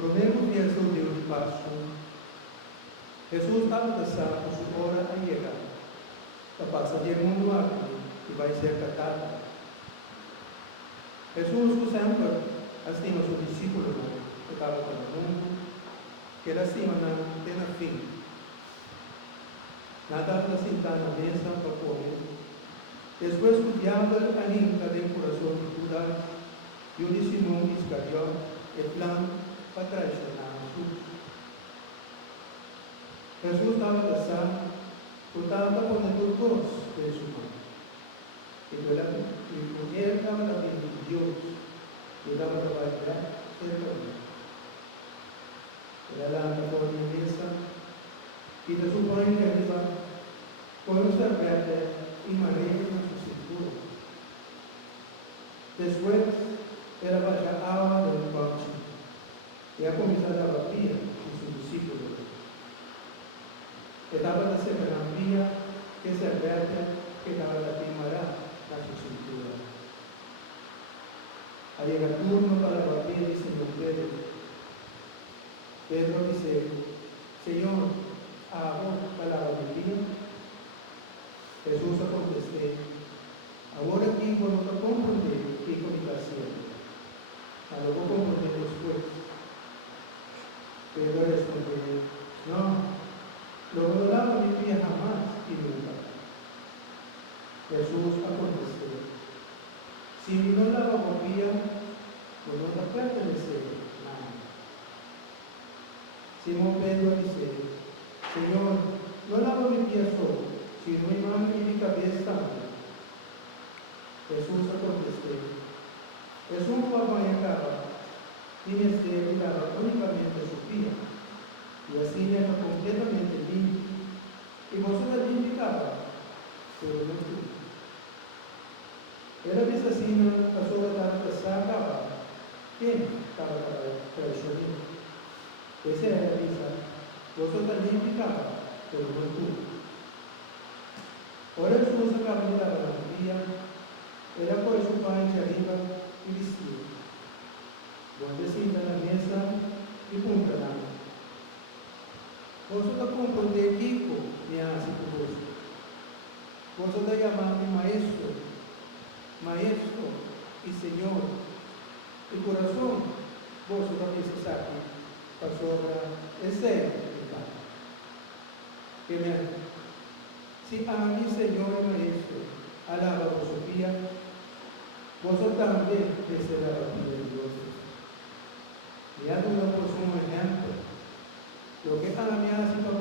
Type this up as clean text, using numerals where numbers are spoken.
Provemos y el sol de un paso. Jesús estaba pasando su hora a llegar. La pasa de mundo aquí y va a ser catado. Jesús siempre estima a sus discípulos que estaban con el mundo, que la estima no tiene fin. Nada para sentar en la mesa para comer. Después el diablo anima del corazón de Judas y de Simón Iscariote el plan para traicionar a Jesús. Jesús estaba casado, estaba poniendo dos de su mano. Y con él estaba la vida de Dios, y daba la variedad del camino. Era la mejor mesa, y de su pan que arriba, con los verde y María en su cintura. Después era bajar agua del coche y a comenzar la batida de sus discípulos. Estaba la semejantía que se verde que daba la primará a su cintura. Al llegar el turno para la batida de Señor Pedro dice: Señor, ¿hago para la batida? Jesús contesté: ahora aquí no te comprende qué comunicación, a luego comprende después. Pedro respondió: no, lo lava mi pie jamás y nunca. Jesús contesté: si no lava mi pie, pues no te pertenece nada. Simón Pedro dice: Señor, no lava mi pie solo, sino mi mano y mi cabeza también. Jesús contesté: es un acaba, tienes que lavar únicamente su pie, y así deja completamente limpio. Y vosotros limpiaba, pero no tú. Era mi asesino, pasó a dar casada, ¿quién estaba traicionando? Esa era la misa, vosotros limpiaba, pero no tú. Ahora Jesús acaba de dar la María, era por su pan de arriba y vestido. Donde sienta la mesa y punta la mano. Vosotros comprende Kiko, me hace por vos. Vosotros llamarme maestro, maestro y Señor. El corazón, vosotros dices aquí, pasó a ese que me hace. Si a mi Señor y Maestro alaba vosotros, vosotros también desde la batida de Dios. Mirad una por su ejemplo. Lo que a mí hace para